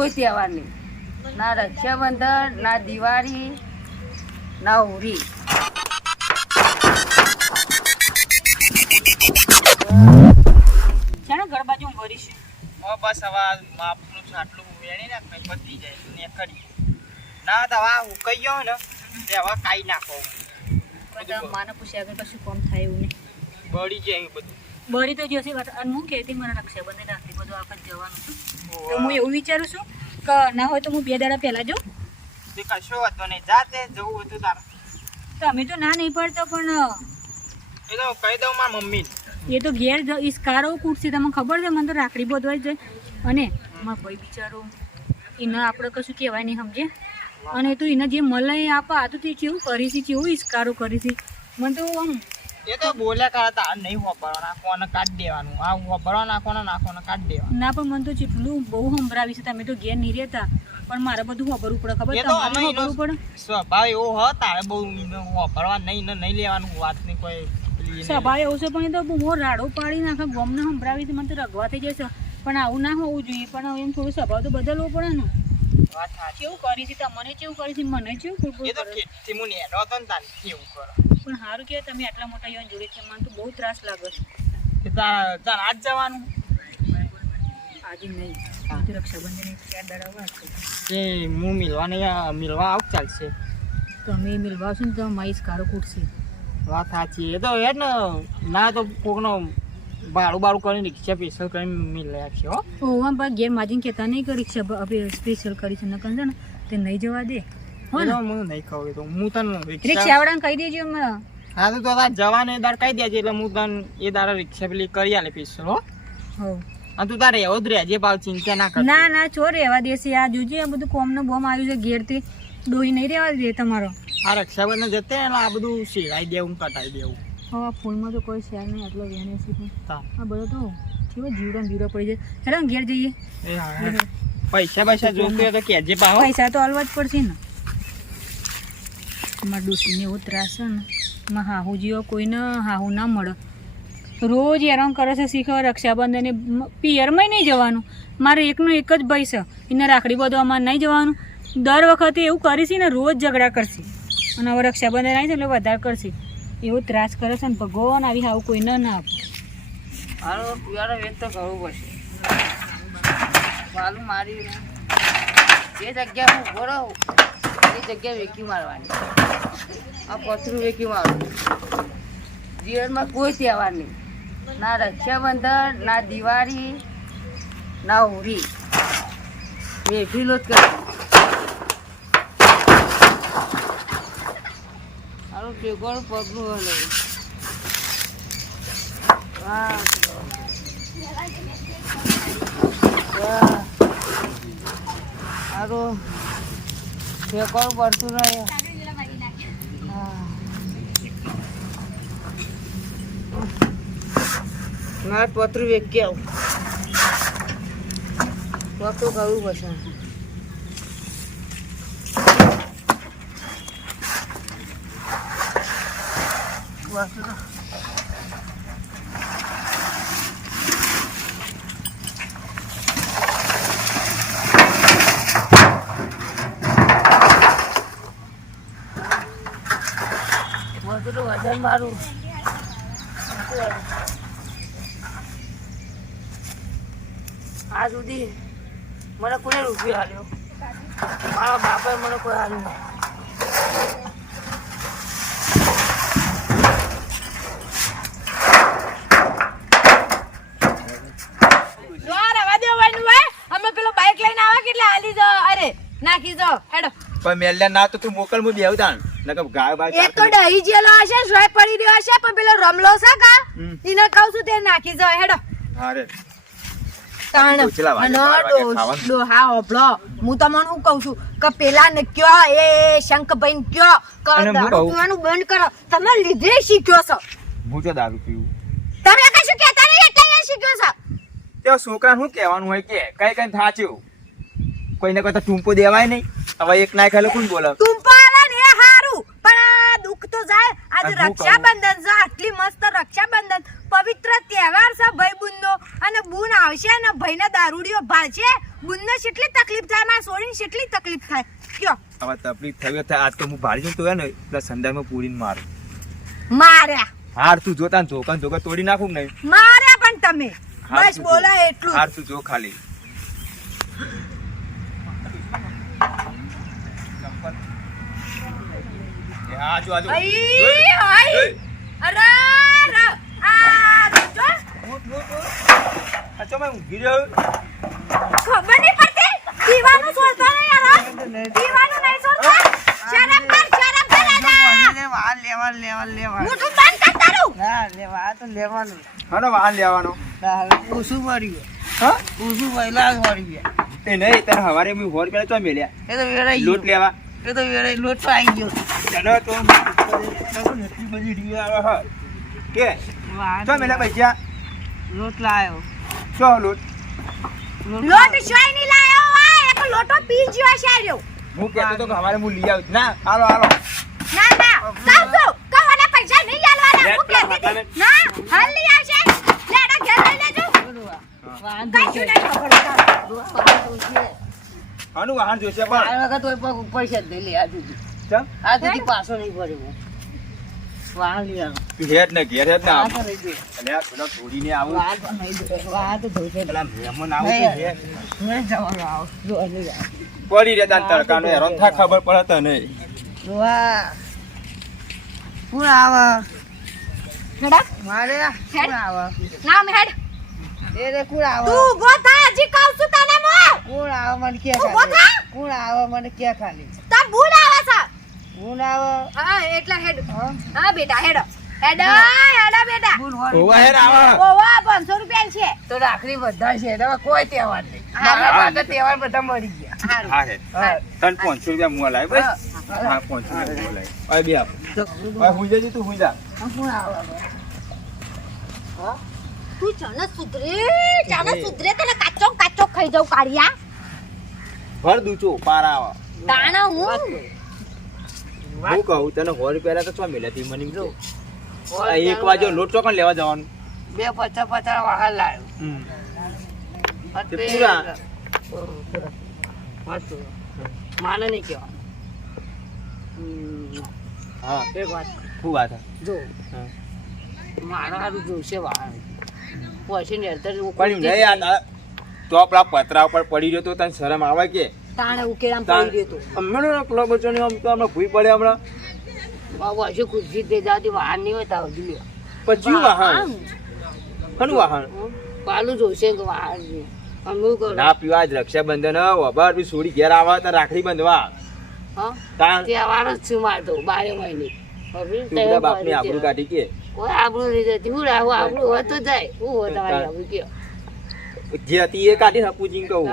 કોઈ તહેવાર નહીં, ના રક્ષાબંધન, ના દિવાળી, ના હોળી. ચાલો ઘર બાજુ હું ભરીશ. બસ હવે માપનું આટલું વેણી નાખ ને પતી જાય ને કરી ના તો હવે હું કહી ગયો ને તે હવે કાઈ નાખો બધા માને પૂછ્યા આગળ કશું કોમ થાય એવું નહીં. બળી જાય બધું બળી તો જશે અને હું કહેતી મારા રક્ષાબંધન રાખતી બધું આખત જવાનું છું. તો હું એવું વિચારું છું કે ના હોય તો હું 2 દાડા પહેલા જાઉં. તે કશો હતો નહીં જાતે જવું હતું તારે તો અમે તો ના નહીં પડતો પણ એ તો કહી દઉં મારા મમ્મી એ તો ઘેર ઇસ્કારો કૂટશે તમને ખબર છે. મને તો રાખડી બોધવા જ જાય અને મારો ભાઈ બિચારો એને આપણે કશું કહેવાય નહીં સમજે. અને તું એને જે મલાઈ આપે આ તો તે કેવું કરી છે, કેવું ઇસ્કારો કરી છે. મને તો આમ એ તો બોલ્યા કરે તાર નહીં વાપરવા નાખવાને કાઢી દેવાનું આ વાપરવા નાખવાને કાઢી દેવાનું ના પણ મને તો જેટલું બહુ સંભળાવી છે. તમે તો ઘેર નહીં રહેતા પણ મારે બધું વાપરવું પડે. ખબર એ તો તમારે અમે વાપરવું પડે. સ્વભાવ એવો હ તારે બહુ વાપરવા નહીં લેવાનું વાત નહીં કોઈ સભા એવું છે પણ એ તો બહુ રાડો પાડી નાખે ગમને સંભળાવી છે. મને તો રગવા થઈ જશે પણ આવું ના હોવું જોઈએ. પણ એમ થોડું સ્વભાવ તો બદલવો પડે ને. વાત સાચી કેવું કરી છે તમને, કેવું કરી છે મને, કેવું એ તો ખેતથી હું નેનો હતો ને તાર કેવું કરો પણ સારું કે તમે આટલા મોટા યોન જોડે છે. મને તો બહુ ત્રાસ લાગે છે. કે તાર આજ જવાનું આજે નહીં આજે રક્ષાબંધન 4 દાડા વાર છે. એ હું મિલવા આવું ચાલશે તમે મિલવા આવશો ને તો મારી કારો કૂટશે. વાત સાચી એ તો યાર ને ના તો કોકનો બાળું કરીને રિક્ષા સ્પેશિયલ કરીને મિલ આપશે હો. ઓવા બા ઘેર માજીને કહેતા નહીં કે રિક્ષા સ્પેશિયલ કરી છે નકર છે ને તે નહીં જવા દે. હો ને હું નહીં ખાવ તો હું તને રિક્ષાવાળાને કહી દેજો હા તો તાર જવાનો એ દાર કહી દેજે એટલે હું તને એ દાર રિક્ષા પેલી કરી આલે સ્પેશિયલ હો. હો અને તું તારે એવો જ રહેજે ભાવ ચિંતા ના કર. ના ના છો રહેવા દેશે. આ જોજે આ બધું કોમનો બોમ આવ્યું છે ઘેરથી ડોહી નહીં રહેવા દે તમારો. આ રક્ષાબંધન જતે ને આ બધું સિલાઈ દેવું કટાઈ દેવું. હવે ફૂલમાં તો કોઈ શેર નહીં આટલો વેને છે પણ હા આ બધો તો કેવો જીવડો પડી જાય. હેલો ઘેર જઈએ. એ હા પૈસા જોતું હોય તો કહેજે પાહો. પૈસા તો આલવા જ પડશે ને. મારા ડોસીને એવો ત્રાસ છે ને માં હાહુ જેવો કોઈને હાહુ ના મળે. રોજ હેરાન કરે છે. શીખવા રક્ષાબંધને પિયરમાં નહીં જવાનું. મારે એકનો એક જ ભાઈ છે એને રાખડી બાંધવામાં નહીં જવાનું. દર વખતે એવું કરીશ ને રોજ ઝઘડા કરશે અને હવે રક્ષાબંધન આવી છે એટલે વધારે કરશે. એવો ત્રાસ કરે છે ને ભગવાન આવી હાવ કોઈને ના આપે. મારો પિયારો વેચ તો કરવું પડશે. વાલું મારી જે જગ્યા હું ઉભો રહું એ જગ્યા વેકી મારવાની. આ પથરું વેકી મારવું. જીવનમાં કોઈ તહેવાર નહીં, ના રક્ષાબંધન, ના દિવાળી, ના હોળી. વેઠીલો જ કરે. મારું ટેકોનું પગલું હલે. હા સારું ટેકોનું પડતું નહીં. મારે પતરું વેચી આવું. પતરું કરવું પડશે. વજન મારું આ સુધી મને કોઈ રૂપિયો આલ્યો. મારા બાપાએ મને કોઈ આલ્યું નહીં. નાખી દો હેડો. પણ મેલ્યા ના તો તું મોકલ હું દેવ તાણ નકર ગાય બાય એક તો દહી જેલો હશે સોય પડી રહ્યો હશે પણ પેલો રમલો છે કા એને કહું છું તે નાખી દો હેડો. હા રે તાણ ઉછલા વાગે, અને બાર વાગે ખાવાનું. ડોહા હોભળો હું તમને શું કહું છું કે પેલા ને કયો એ શંખભાઈ ને કયો કે અને હું દારૂ કહું. પીવાનું બંધ કરો. તમે લીધે શીખ્યો છો. હું તો દારૂ પીવું તમે કશું કહેતા નહીં એટલે એ શીખ્યો છો. તે છોકરાને શું કહેવાનું હોય કે કઈ કઈ થાચ્યું કોઈને કોઈ તો ટૂંપો દેવાય નહીં. હવે એક ના ખાલે કોણ બોલે તું પાલે ને એ હારું પણ આ દુખ તો જાય. આજે આ હું રક્ષાબંધન છે, આટલી મસ્ત રક્ષાબંધન પવિત્ર તહેવાર છે ભાઈબંધનો, અને બુન આવશે ને ભાઈને દારૂડિયો ભાળશે, બુનને કેટલી તકલીફ થાય, મારા છોડીને કેટલી તકલીફ થાય કયો. હવે તકલીફ થઈ હોય તો આજ તો હું ભાડી જઉં તો હે ને પેલા સંડાસમાં પૂરીને મારું. માર્યા હાર તું જોતા ને ધોકા તોડી નાખું ને નહીં. માર્યા પણ તમે હાર બસ તું બોલો જો. એટલું. હાર તું જો ખાલી. એ આજુ આજુ. અઈ, અઈ. અરે રે, આ જો આ ચો મેં ઊંઘી રહ્યો. ખબર નહીં પડતી, દીવાનું છોડતો નહીં યાર, દીવાનું નહીં છોડતો. શરમ કર દાદા. મોઢું બંધ કર તારું. હાનો વાહન લેવાનો. ઓછું પડ્યું હા ઓછું પહેલા જ પડી ગયા તે નહીં તને હવારે મેં હોર પેલા તો મેલ્યા એ તો વેરાઈ લોટ ગયો લેવા. એ તો વેરાઈ લોટ તો આવી ગયો તને તો એટલી બધી ડી આવે હે. કે ચો મેલ્યા પૈસા લોટ લાયો ચો લોટ. લોટ શોય નહીં લાયો હોય, એક લોટો પી જ્યો છે રહ્યો. હું કહેતો તો કે હવારે હું લઈ આવું. ના હાલો હાલો. ના ના સાસુ કવાના પૈસા નહીં આલવાના, હું કહેતી હતી. ના હાલ લઈ આવશે, લેડા ઘેર લઈ લેજો. કશું નહીં ખબર. આનું વાહન જોશે પણ આ વખત કોઈ પગ પૈસા જ નહીં લે આ સુધી. ચમ આ સુધી પાછો નહીં પડ્યો વાહન લઈ આવો. તું હેડ ને ઘેર હેડ ને આ આવ. તો નહીં દે. અલ્યા પેલા છોડીને આવું. વાહન તો નહીં દે. વાહન તો ધોશે. પેલા મહેમાન આવું તો હેડ. નહીં જવાનું આવો. જો લઈ આવો. પડી રે તાન તડકાનો હેરાન થા ખબર પડે તને. વાહ. કોણ આવે? હેડા મારે કોણ આવે? નામ હેડ. એ રે કોણ આવે? તું ઊભો થા, હજી કહું છું તને હું. કોણ આવે મને કે ઊભો ખાલી? થા. કોણ આવે મને કે ખાલી? તાર ભૂલ આવે છે. કોણ આવે? હા એટલે હેડ. હા? હા બેટા હેડ. હેડા બેટા. કોણ હોય? ઓવા હેડ આવા. ઓવા 500 રૂપિયા છે. તો રાખડી બધા છે એટલે હવે કોઈ તહેવાર નહીં. હા, આપણા હા. પાસે તહેવાર બધા મળી ગયા. હારું. હા હેડ. હા. તને 500 રૂપિયા મુઆ લાય બસ. હા 500 રૂપિયા મુઆ લાય. ઓય બે આપ. તો ઓય હુઈ જજે તું હુઈ જા. કોણ આવે? તું ચાને સુધરે તને કાચો ખાઈ જાઉં કાઢિયા. ભર દૂચો પાર આવા. તાણા હું હું કહું તને 100 રૂપિયા તો ચો મેલ્યા તી મને જો. આ 1 વાજો લોટ ચોકન લેવા જવાનું. 250 વાહન લાવ્યો. હમ. તે તે પૂરા. માને નહીં કહેવાનું. હા એક વાત શું વાત હે? જો હા. મારા હારું જોશે વાહન પછી ને પણ નહીં યાર તો આપણા પતરા ઉપર પડી રહ્યો તો તને શરમ આવે કે તાણે ઉકેલામ પડી ગયો તું. હમણાં ક્લબ બચ્ચો ને આમ તો હમણાં ભૂઈ પડે હમણાં પછી ખુરશી દે જાતી વાહન નહીં હોય તો આવતી લે. પછી વાહન કનું વાહન પાલું જોશે કે વાહન છે. અમે શું કરું? ના પીવા જ રક્ષાબંધન વબાર બી છોડી ઘેર આવે તો રાખડી બંધવા હા? તાણ તહેવાર જ છું મારતો 12 મહિને. હવે તું બધા બાપની આબરૂ કાઢી કે કોઈ આબરૂ નહીં જતી. હું રાહું આબરૂ હોય તો જાય. હું હોય તમારી આબરૂ કયો? જે હતી એ કાઢી હપુજી કહું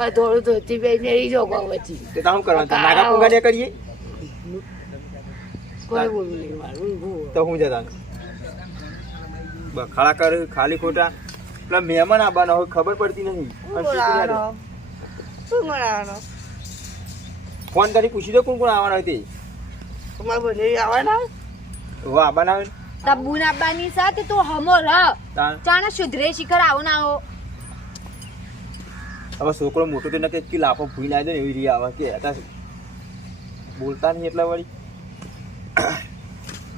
આ થોડું ધોતી પહેરીને રહી જાઓ ગામ વચ્ચે. તે તો શું કરવાનું તાર નાગા પુંગા કરીએ કોઈ બોલું નહીં મારું. ઊંઘું. તો હું જતા બખાડા કર ખાલી ખોટા પેલા મહેમાન આવવાના હોય ખબર પડતી નહીં શું બોલાવાનો? શું બોલાવાનો? ફોન કરી પૂછી દો કોણ કોણ આવવાના હોય તે તમારે બધે આવવાના? હવે આવવાના હોય ને તબ્બુન આબાની સાથે તું હમો રહ. તાણ ચાણે સુધરે શિખર આવો ના આવો. હવે છોકરો મોટો તો નકે કે લાફો ભૂઈ ના દે ને એવી રીતે આવે કે અત્યારે બોલતા નહીં એટલા વળી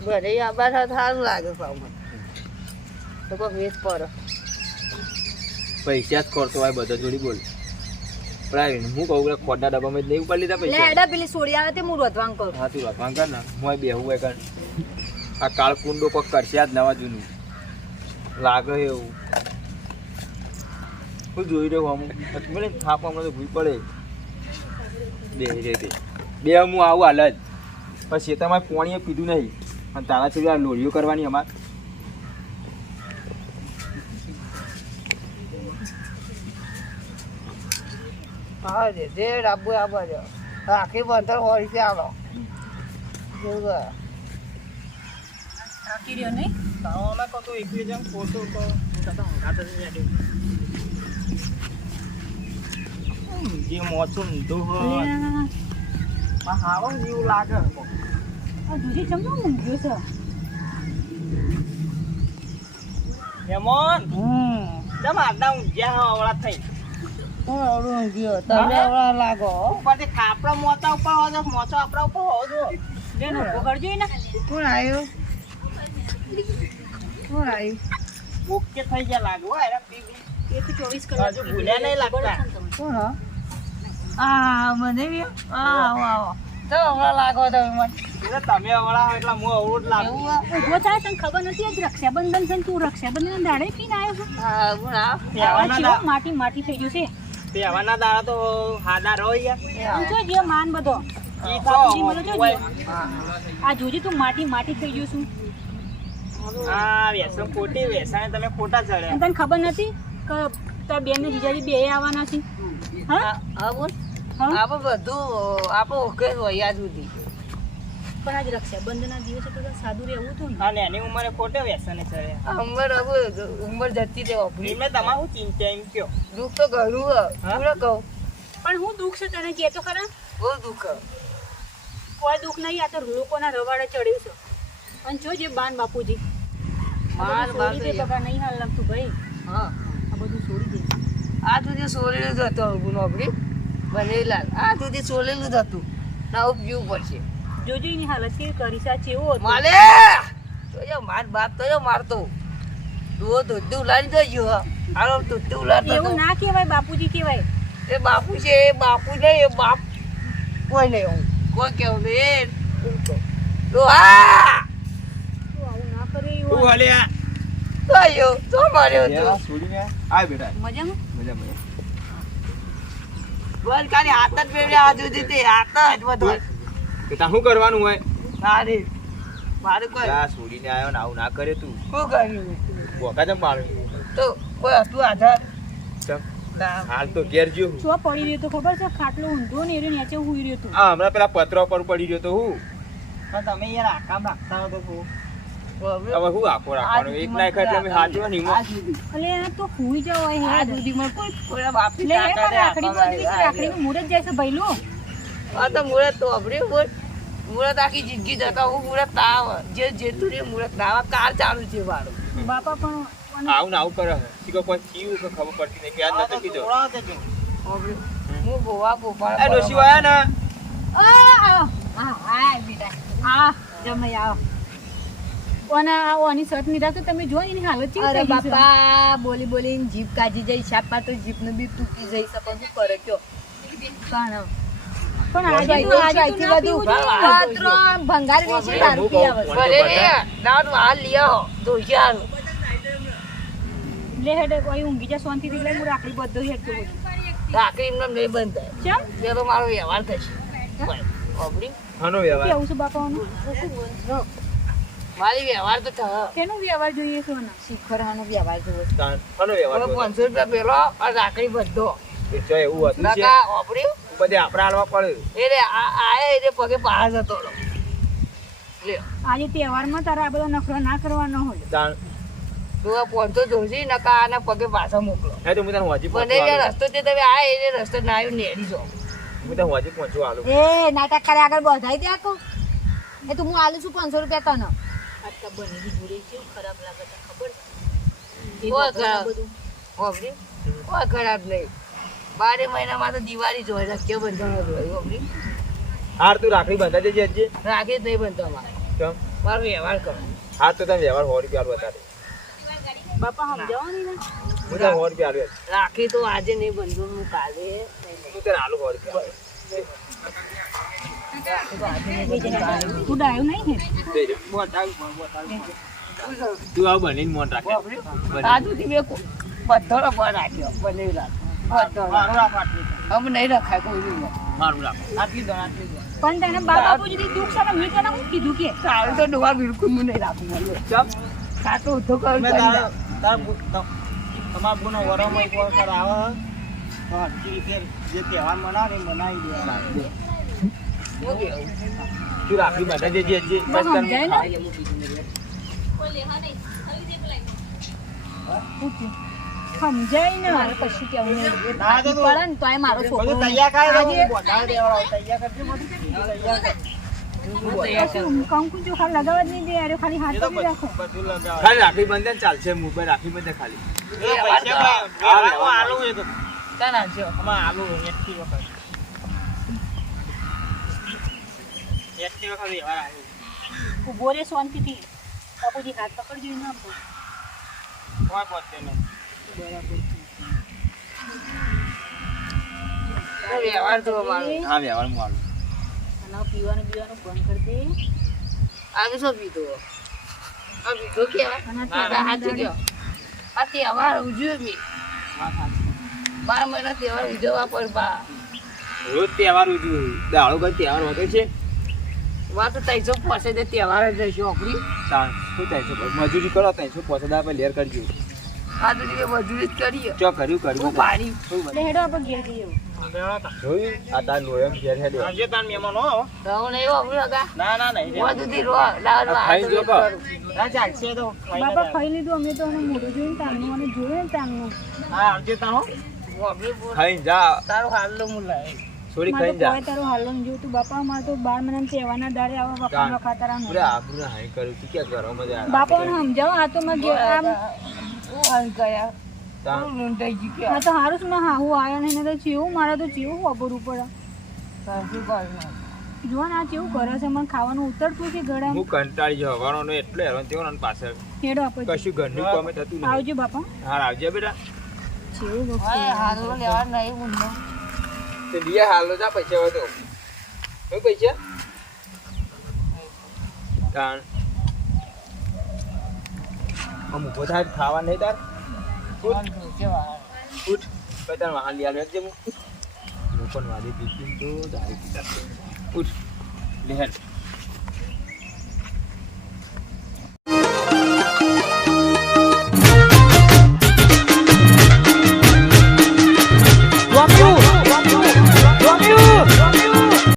બધે આવવાના સારું લાગે પાછું. તો કોઈ વેચ પર પૈસા જ ખર્ચો હોય બધા જોડી બોલ પણ હું કહું કે ખોટા ડબ્બામાં જ નહીં ઉપર લીધા લે પૈસા હેડા પેલી સોડી આવે તે હું રોધવાંગ કરું. હા તું રાખવા કર ને હું બેહું હોય કર આ કાળ કુંડો કોક કરશે આજ નવા જૂનું લાગે એવું હું જોઈ રહ્યો અમુક મને થાપ હમણાં તો ભૂઈ પડે બે રીતે બે હું આવું હાલ જ પછી તમારે પોણીએ પીધું નહીં અને તારા છે આ લોહીઓ કરવાની અમારે હા જે રાબુ આબા જો રાખી બંધર હોય છે આલો જોવા થાકી રહ્યો નહીં ખાવામાં કહો તો એકબીજા જેમ ફોટો કહો જે મોસમ તો હારો જેવું લાગે. આ દૂધી ચમનો ઊંઘ્યો છે હેમોન તમે આટલા ઊંઘ્યા હો અવળા થઈ હું અવળું ગયો તમે અવળા લાગો ઉપરથી ખાપડા મોચા ઉપર હોજો મોચા આપણા ઉપર હોજો લેનો પકડજો ને કોણ આવ્યું કોણ આવ્યું ઓકે થઈ ગયા લાગો એરા પીવી એ તો 24 કલાક હજુ ભૂલ્યા નહીં લાગતા કોણ મને બી આવો તો હમણાં લાગો તમે મને એટલે તમે અવળા હોય એટલે હું અવળું જ લાગુ એવું ઉભો થાય તને ખબર નથી આજ રક્ષાબંધન છે ને તું રક્ષાબંધન દાડે પીને આવ્યો છો હા હું આવ તહેવારના આ ચેવો માટી થઈ ગયું છે તહેવારના દાડા તો હાદા રહો યાર તું જો જે માન બધો ઈ બાપુજી મને તો જોજે. આ જોજે તું માટી થઈ ગયું છું આ વ્યસન ખોટી વ્યસન તમે ખોટા ચડ્યા અને તને ખબર નથી કે તાર બેન ને જીજાજી બે આવવાના છે હા આવું હા આપણે બધું આપણે ઓકે હોય યાદ સુધી પણ આજ રક્ષાબંધનના દિવસે તો સાદું રહેવું હતું ને અને એની ઉંમરે ખોટે વ્યસને ચડ્યા ઉંમર જતી તે વાપરી એમને તમારું ચિંતા એમ કયો દુઃખ તો ઘણું પૂરા કહું પણ હું દુઃખ છે તને કહે તો ખરા બહુ દુઃખ કોઈ દુઃખ નહીં આ તો લોકોના રવાડે ચડ્યું છે અને જો જે બાન બાપુજી બાન છોડી દે બકા નહીં હાલ લાગતું ભાઈ હા આ બધું છોડી દે આ સુધી સોલેલું જ હતું નોકરી બનેલાલ આ સુધી સોલેલું જ હતું ના પીવું પડશે જોજો એની હાલત કેવી કરી છે આ ચેવો હતો માલે તો જો માર બાપ તો જો મારતો તું દૂધ ઉલાડી દો હાલો દૂધ ઉલાડતો એવું ના કહેવાય બાપુજી કહેવાય એ બાપુ છે એ બાપુ નહીં એ બાપ કોઈ નહીં હું કોઈ કેવું નહીં તો હા તું આવું ના કરે તું એવું હલ્યા તો આવ્યો તો માર્યો તો છોડીને આય બેટા મજામાં મજા મજા બોલ ખાલી હાથ જ પેડ્યા આ સુધી તે હાથ જ બધો કે તા શું કરવાનું હોય સારી મારું કોઈ આ છોડીને આવ્યો ને આવું ના કરે તું શું કર્યું બોકા જમ મારું તો કોઈ હતું આધાર ચમ ના હાલ તો ઘેર જ્યો હું. ચો પડી રહ્યો તો ખબર છે ખાટલો ઊંધો ને એરે નીચે હુઈ રહ્યો તો આ હમણાં પેલા પત્ર પર પડી રહ્યો તો હું પણ તમે યાર આકામ રાખતા હો તો શું? હવે હું આખો રાખવાનો એક ના એક એટલે મેં હાચવા નહીં આ સુધી અલે આ તો હુઈ જાવ આ હે સુધીમાં કોઈ બાપી લે એ મારી રાખડી બાંધવી છે રાખડીનું મુહૂર્ત જાય છે ભઈલું આ તો મુરત તો અભરી મુરત આખી જિંદગી જતા હું મુરત ના આવે જે જેતું રે મુરત ના આવે કાર ચાલુ છે મારું બાપા પણ આવું ને આવું કરે શીખો કોઈ થયું કે ખબર પડતી નહીં કે આજ નતો કીધો થોડા દેજો. અભરી હું ગોવા ગોપાળ એ ડોશી આયા ને આ જમાઈ આવો ઓના ઓની શર્ટ ની રાખો તમે જો એની હાલત કેવી અરે થઈ ગઈ છે. બાપા બોલી બોલીને જીભ કાઢી જઈ છાપા તો જીભનું બી તૂટી જઈ શકે શું કરે કયો પણ આજે તો અહીંથી ના બધું પીવું જોઈએ. પાત્રો ભંગાર વેચી દારૂ પી આવે છે. ભલે રે નાનું હાલ લ્યો દોષિયાનું લે હેડે કોઈ ઊંઘી જા શાંતિથી લે હું રાખડી બધો હેડ તો રાખડી એમને નહીં બંધ થાય ચમ તે તો મારો વ્યવહાર થશે અભરી હનો વ્યવહાર કેવું છે બાપાઓનું મારી વ્યવહાર તો થયો કેનો વ્યવહાર જોઈએ છે ઓના શિખરવાનો વ્યવહાર જોવો છે. તાન હનો વ્યવહાર હવે બોલો. 500 રૂપિયા પેલો અને રાખડી બધો એ જો એવું હતું છે નકા અભરી બધે આપણે હાલવા પડે એ રે આ એ પગે બહાર જતો રહ્યો. લ્યો આજે તહેવારમાં તારા આ બધો નખરો ના કરવાનો હોય તાન તું આ 500 જોશી નકા આના પગે પાછા મોકલો હે તો હું તને હોજી મને જે પહોંચવા રસ્તો છે તમે આ એ રસ્તો ના આવ્યો નેડી જો હું તને હોજી પહોંચવા આલું એ નાટક કરે આગળ બધાઈ દે આખું એ તો હું આલું છું 500 રૂપિયા તને આટલા બનેલી જોડે કેવું ખરાબ લાગે છે ખબર છે કોઈ ખરાબ અભરી કોઈ ખરાબ નહીં 12 મહિનામાં તો દિવાળી જોઈ રખ્યો બંધવાનો જોઈ અભરી હાર તું રાખડી બાંધા દેજે અજ્જે રાખી જ નહીં બનતો અમારે કેમ મારો વ્યવહાર કરો હાર તો તને વ્યવહાર 100 રૂપિયા આલવા તારે બાપા સમજાવો નહીં ને હું તને 100 રૂપિયા આલ્યો રાખી તો આજે નહીં બંધો હું કાલે હું તને આલુ 100 રૂપિયા તું ડાયો નહીં ને દેજે તું આવ બનીને મોન રાખે આજુથી મેં બધો રબર રાખ્યો બને મારું રાખ આટલું. અમે નહીં રખાય કોઈ નહીં મારું રાખ આટલી દો, આટલી દો. પણ તને બાપુજી દુઃખ છે ને મેં તને શું કીધું કે સારું તો ડોવા બિલકુલ હું નહીં રાખું ચમ. ખાતું ઉઠો કરું તમે તમારા બોનો વરોમાં એક વખત આવે તો હરખી રીતે જે તહેવાર મનાવે ને એ મનાવી દેવાના. તું રાખડી બાંધા દેજે અજ્જે બસ સમજાય તને ને? સમજાય ને મારે કશું કેવું નહીં એ ના તો ભાગી પડે ને તોય મારો છોકરો બધું તૈયાર કરે તો આજે હું બોટાવી દેવાનો. તૈયાર કરજો બધું. તૈયાર કર. હું તૈયાર છું. કંકુ ચોખા લગાવવા જ નહીં દે અરે ખાલી હાથ એ તો પકડી રાખો બધું લગાવ ખાલી રાખડી બંધે ને ચાલશે મોબાઈલ રાખડી બંધે ખાલી આલુ એ તો ચાલ આવજો. આમાં આલુ એકથી વખત વ્યવહાર આલુ ઉભો રે શાંતિથી બાપુજી હાથ પકડજો ના આપો કોઈ પહોંચે નહીં તો વ્યવહાર તો અમારો. હા વ્યવહાર હું આલું અને પીવાનું બંધ કરી દે આજે શું પીધો? આ પીધો કેવાય? અને ના, હાચું કહો. આ તહેવાર ઉજવ્યો મેં. 12 મહિના તહેવાર ઉજવવા પર બા. રોજ તહેવાર ઉજવું દાડો કઈ તહેવાર હોતો છે વાત તો 300 પાસે તે તહેવાર જ રહેશે આપણી. તાણ શું થાય છે મજૂરી કરો 350 આપણે લેર કરજો આ તો કે મજૂરી જ કરીએ. ચો કર્યું હું પાડી. એટલે હેડો આપણે ઘેર જઈએ જોયું આ તાર લોયમ ઘેર હેડે આજે તાર મહેમાન હો રહું નહીં વાપર્યું હગા. ના ના નહીં હું સુધી રો લાવ આ ખાઈ જો કહો. ના ચાલશે તો બાપા ખાઈ લીધું અમે તો અને મોઢું જોઈને તારનું અને જોયું ને તારનું હા આવજે તા હો ખાઈ જા તારું હાલ લો મુલા. થોડી મારે ખાઈ તો જા કોઈ તારું હાલન જોયું તું બાપા મારે તો 12 મહિના તહેવારના દાડે આવા વખાણ વખાતા રહે પૂરે આબરૂને હાઈ કર્યું તું ક્યાં કરો મજા બાપાને સમજાવો આ તો મેં ઘેર આમ હું હાલ ગયા. તાણ હું લૂંટાઈ ગઈ કે આ તો હારું છે મેં હાહુ આવ્યા ને એને તો ચેવું મારે તો ચેવું વાપરવું પડે સાસુ પાડે. જુઓ ને આ ચેવું કરે છે મને ખાવાનું ઉતરતું છે ગળા હું કંટાળી જવાનો ને એટલે હેરાન થયો ને પાછળ હેડો આપણે કશું ઘરનું કામ થતું નહીં આવજો બાપા હા આવજે બેટા ચેવું વખત હા હાલ લો લેવા નહીં મુંડો. તે લીએ હાલો જા પૈસા હોય તો શું પૈસા તાણ આમ ઉભો થાય ખાવા નહીં તાર હાલ તો કેવા. ઉઠ કઈ તાર વાહન લઈ આવ્યો છે હું પણ વાદી પીતી તો દારૂ પીતા ઉઠ લે હેડ